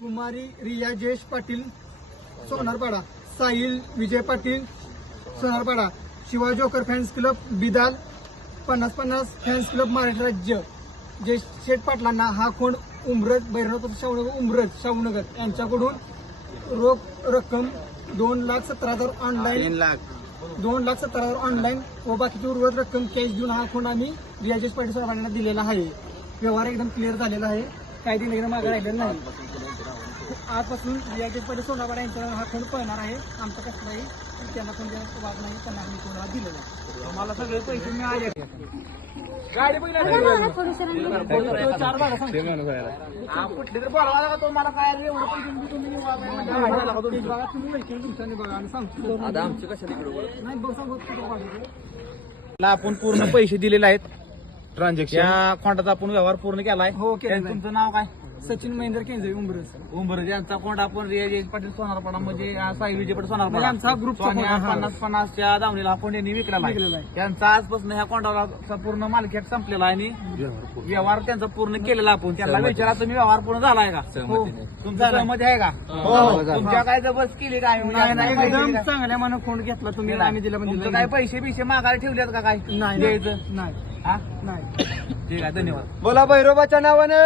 कुमारी Riya Jayesh Patil Sonarpada. Sahil Vijay Patil Sonarpada. Shiva joker fans club Bidal पन्नास पन्नास fans club Maharashtra राज्य. जय शेठ पाटलांना हा खोंड उमरत भैरवनाथ शाहूनगर उमरत शाहूनगर यांच्याकडून रोख रक्कम दोन लाख सतरा हजार ऑनलाईन दोन लाख सत्तर हजार ऑनलाईन व बाकीची उर्वरित रक्कम कॅश देऊन हा फोन आम्ही रियाजेश पाटील साहेबांना दिलेला आहे. व्यवहार एकदम क्लिअर झालेला आहे. काही दिन एकदम मागे राहिलेलं नाही. आजपासून रियाजेश पाटील सोनाबाडा यांचा हा फोन पळणार आहे आमचा कसं नाही त्यांना कोण जास्त वाद नाही त्यांना आम्ही कोणाला दिलेला आहे. मला सगळे पैसे मिळाले गाडी पहिला चार भाडा सांगतो कुठली तर बोलावा तो मला काय एवढं पैसे मी तुम्ही बघा तुम्ही माहिती तुमच्याने बघा आणि सांगतो. नाही बघ सांगू कुठं पाठवतो. ला आपण पूर्ण पैसे दिलेले आहेत. ट्रान्झॅक्शन त्या खोंडाचा आपण व्यवहार पूर्ण केलाय. हो, तुमचं नाव काय? सचिन महेंद्र केंद्रे उमरस उंबर यांचा कोंड आपण रिया पाटील सोनारपाडा म्हणजे हा साई विजय पाटील म्हणजे सोनारपाडा आमचा ग्रुपचा सोन्या कोंड, हा. पन्नास पन्नासच्या दावणीला हा कोंड यांनी विकलेला विकलेला आहे. आहे. त्यांचा आजपासून ह्या कोंडाला पूर्ण मालकी संपलेला आहे आणि व्यवहार त्यांचा पूर्ण केलेला आपण. त्यांना विचारा तुम्ही व्यवहार पूर्ण झालाय का? हो. तुमचा सहमती आहे का? हो. तुमच्या काय जबरदस्त केली काय? नाही एकदम? चांगल्या मनात फोन घेतला तुम्ही आम्ही दिला म्हणजे तुमचं काय पैसे बिशे मागायला ठेवलेत का काय? नाही. द्यायचं? नाही. हा? नाही. ठीक आहे धन्यवाद. बोला भैरोबाच्या नावाने.